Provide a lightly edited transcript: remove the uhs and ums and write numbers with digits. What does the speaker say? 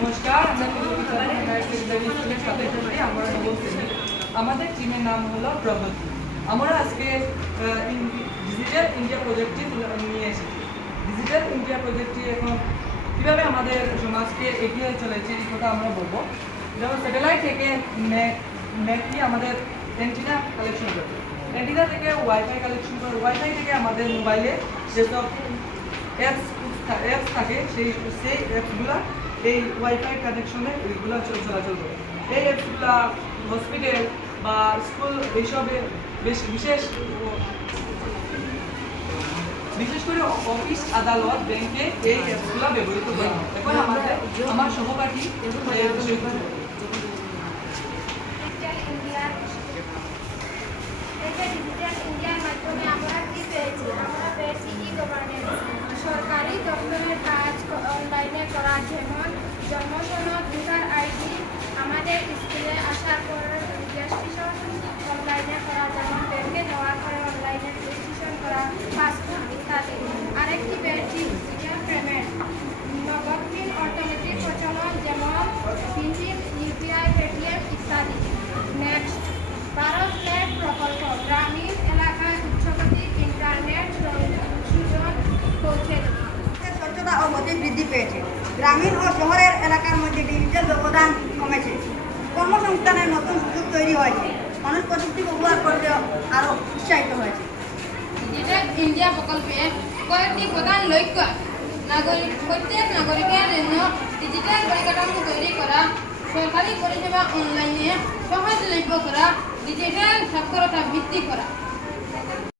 নমস্কার, আমরা সেকেন্ডারি স্কুলের ছাত্রছাত্রী, আমরা নবম শ্রেণী। আমাদের টিমের নাম হলো প্রগতি। আমরা আজকে ডিজিটাল ইন্ডিয়া প্রজেক্টটি নিয়ে এসেছি। ডিজিটাল ইন্ডিয়া প্রজেক্টটি এখন কীভাবে আমাদের সমাজকে এগিয়ে চলেছে এই কথা আমরা বলবো। যেমন স্যাটেলাইট থেকে নেটলি আমাদের অ্যান্টিনা কালেকশন করবে, অ্যান্টিনা থেকে ওয়াইফাই কালেকশন করে, ওয়াইফাই থেকে আমাদের মোবাইলে যেসব অ্যাপস থাকে সেই অ্যাপসগুলো এই ওয়াইফাই কানেকশনে এইগুলো চলাচল করে। এই অ্যাপসগুলো হসপিটাল বা স্কুল এইসবে বিশেষ করে অফিস, আদালত, ব্যাংকে এই অ্যাপসগুলো ব্যবহৃত হয়। এখন আমার সহপাঠী সরকারি দপ্তরের কাজ অনলাইনে করা, যেমন জন্ম সনদ, ভোটার আইডি। আমাদের স্কুলে আসার পর রেজিস্ট্রেশন অনলাইনে করা, যেমন ব্যাংকে যাওয়ার পরে অনলাইনে রেজিস্ট্রেশন করা, পাসপোর্ট ইত্যাদি। আরেকটি পেয়েছি ডিজিটাল পেমেন্ট, নগদহীন অর্থনীতির প্রচলন, যেমন ভিম, ইউপিআই, পেটিএম ইত্যাদি। নেক্সট, ভারত নেট প্রকল্প, গ্রামীণ এলাকায় উচ্চগতির ইন্টারনেট সুযোগ পৌঁছে দেবে। স্বচ্ছতা ও গতি বৃদ্ধি পেয়েছে। গ্রামীণ ও শহরের এলাকার মধ্যে ডিজিটাল ব্যবধান কমেছে। কর্মসংস্থানের নতুন সুযোগ তৈরি হয়েছে। মানুষ প্রযুক্তি ব্যবহার করতে আরও উৎসাহিত হয়েছে। ডিজিটাল ইন্ডিয়া প্রকল্পে কয়েকটি প্রধান লক্ষ্য: প্রত্যেক নাগরিকের জন্য ডিজিটাল পরিকাঠামো তৈরি করা, সরকারি পরিষেবা অনলাইনে সহজলভ্য করা, ডিজিটাল সাক্ষরতা বৃদ্ধি করা।